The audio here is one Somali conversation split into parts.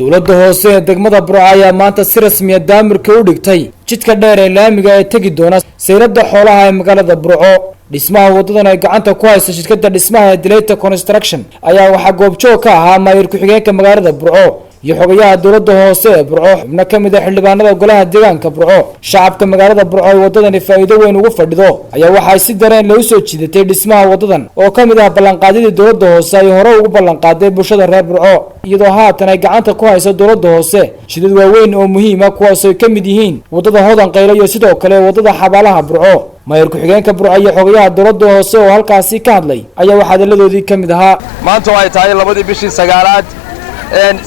dowladda hoose ee degmada Burco ayaa maanta si rasmi ah daamirka u dhigtay jidka dheer ee laamiga ee tagi doona sayradda xoolaha ee magaalada Burco. dhismaha wadadan ay gacanta ku hayso shirkadda dhismaha Delayta Construction ayaa waxa goobjoog ka ahaa maayir ku-xigeenka magaalada Burco iyo xogayaha dowladda hoose ee Burco xubno ka mid ah xildhibaanada golaha deegaanka Burco. shacabka magaalada Burco ay wadadan faa'iido weyn ugu fadhido ayaa waxa ay si dareen loo soo jiidatay dhismaha wadadan oo ka mid ah ballanqaadida dowladda hoose ay hore ugu ballanqaaday bulshada reer Burco, iyadoo haatan ay gacanta ku hayso dowladda hoose jidad waaweyn oo muhiim ah kuwaas oo ka mid yihiin wadada Hodan Qaylo iyo sidoo kale wadada Xabaalaha Burco. maayir ku-xigeenka Burco iyo xogayaha dowladda hoose oo halkaasi ka hadlay ayaa waxa hadaladoodii ka mid ahaa maanta ay tahay 2 bishii 9aad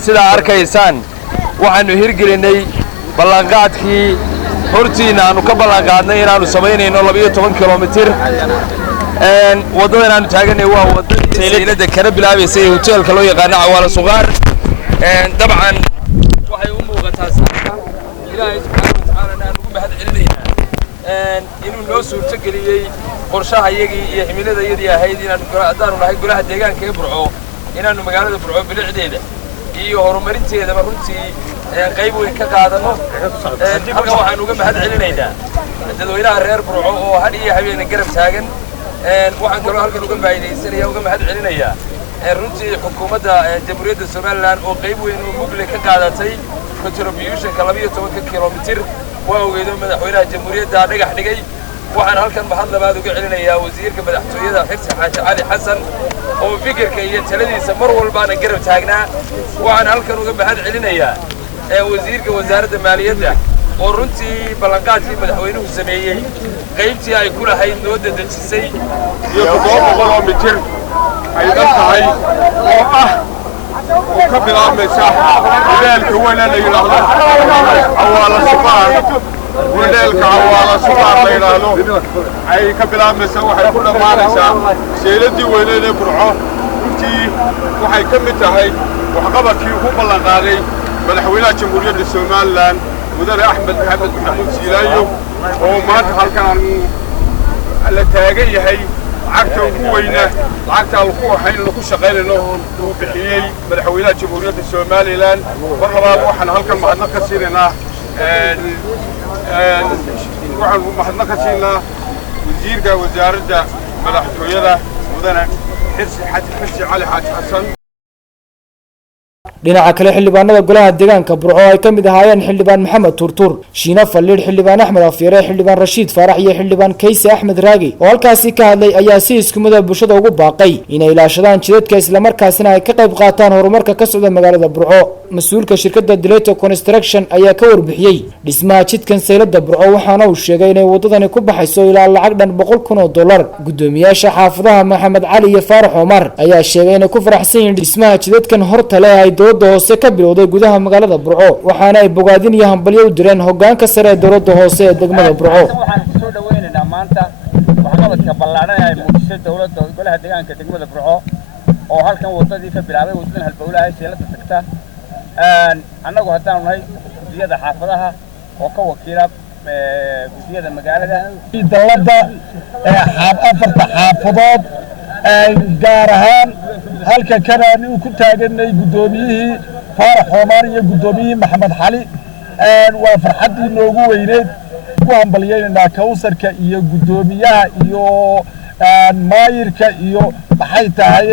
sida arkaysaan waxaanu hirgelinay ballanqaadkii hortiina aanu ka ballanqaadnay inaanu sameynayno 12 kilomitir wadada aanu taaganay waa wadada Sayladda kana bilaabaysay hoteelka loo yaqaan Cawaala Suqaar. dabcan waxay u muuqataa Ilaahay subhanahu wa ta'ala aan ugu mahadcelinaynaa inuu noo suurto geliyay qorshaha iyagii iyo himiladayadii ahayd inaanu golaha nahay golaha deegaanka ee Burco inaanu magaalada Burco bilicdeeda iyo horumarinteedaba runtii qayb weyn ka qaadano. halka waxaan uga mahadcelinaynaa dadweynaha reer Burco oo had iyo habeen garab taagan. waxaan kaloo halkan uga faa'iideysanayaa uga mahadcelinayaa runtii xukuumadda jamhuuriyadda Soomaaliland oo qayb weyn oo mugle ka qaadatay contribution-ka 12 kilomitir waa ogeedo madaxweynaha jamhuuriyadda dhagax dhigay. waxaan halkan mahad labaad uga celinayaa wasiirka madaxtooyada Xirsi Xaaji Cali Xasan oo fikirka iyo taladiisa mar walbaana garab taagnaa. waxaan halkan uga mahad celinayaa wasiirka wasaaradda maaliyadda oo runtii ballanqaadkii madaxweynuhu sameeyay qaybtii ay ku lahayd noo dadajisay iyo 700 mitir ay tahay oo oo ka bilaabmaysa wiilka weyn la yiraahdo Cawaala Suqaar. wiilka Cawaala Suqaar la yiraahdo ay ka bilaabmaysa waxay ku dhamaanaysaa Sayladdii weyneed ee Burco. runtii waxay ka mid tahay waxqabadkii ugu ballanqaaday madaxweynaha jamhuuriyadda Soomaaliland mudane Axmed Maxamed Maxamuud Siilaayo oo maanta halkan la taagan yahay lacagta ugu weyna lacagta ku waxaynu ku shaqeynayno uu bixiyay madaxweynaha jamhuuriyadda Soomaaliland. mar labaad waxaan halkan mahadnaq ka siinaynaa wasiirka wasaaradda madaxtooyada mudane Xirsi Cali Xaaji Xasan. dhinaca kale xildhibaanada golaha deegaanka Burco ay ka mid ahaayeen xildhibaan Maxamed Turtur, Shiina Faliir, xildhibaan Axmed Afiire, xildhibaan Rashiid Faarax iyo xildhibaan Kayse Axmed Raagi oo halkaasi ka hadlay ayaa si isku mid ah bulshada ugu baaqay inay ilaashadaan jidadka isla markaasina ay ka qayb qaataan horumarka ka socda magaalada Burco. mas'uulka shirkadda Delayta Construction ayaa ka warbixiyay dhismaha jidkan Sayladda Burco waxaana uu sheegay inay wadadani ku baxayso ilaa lacag dhan $100,000. gudoomiyaasha xaafadaha Maxamed Cali iyo Faarax Omar ayaa sheegay inay ku faraxsan yihiin dhismaha jidadkan horta leh ay dowladda hoose ka bilowday gudaha magaalada Burco, waxaana ay bogaadin iyo hambalyo u direen hoggaanka sare ee dowladda hoose ee degmada Burco. waxaan soo dhaweynaynaa maanta waxqabadka ballaaran ee muujisay dowladda golaha deegaanka degmada Burco oo halkan wadadii ka bilaabay wadadan halbowlaha Sayladda tagta. annagu haddaan nahay gudiyada xaafadaha oo ka wakiila gudiyada magaalada dowladda afarta xaafadood gaar ahaan halka kanaan uu ku taaganay gudoomiyihii Faarax Omar iyo gudoomiyihii Maxamed Xali. waa farxadii noogu weyneed ku hambalyeynaa Kawsarka iyo gudoomiyaha iyo maayirka iyo maxay tahay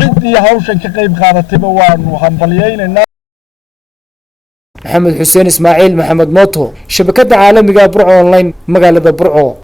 cidii hawshan ka qayb qaadatayba waanu hambalyeynaa. Maxamed Xuseen Ismaaciil Maxamed Mooto, shabakadda caalamiga Burco Online, magaalada Burco.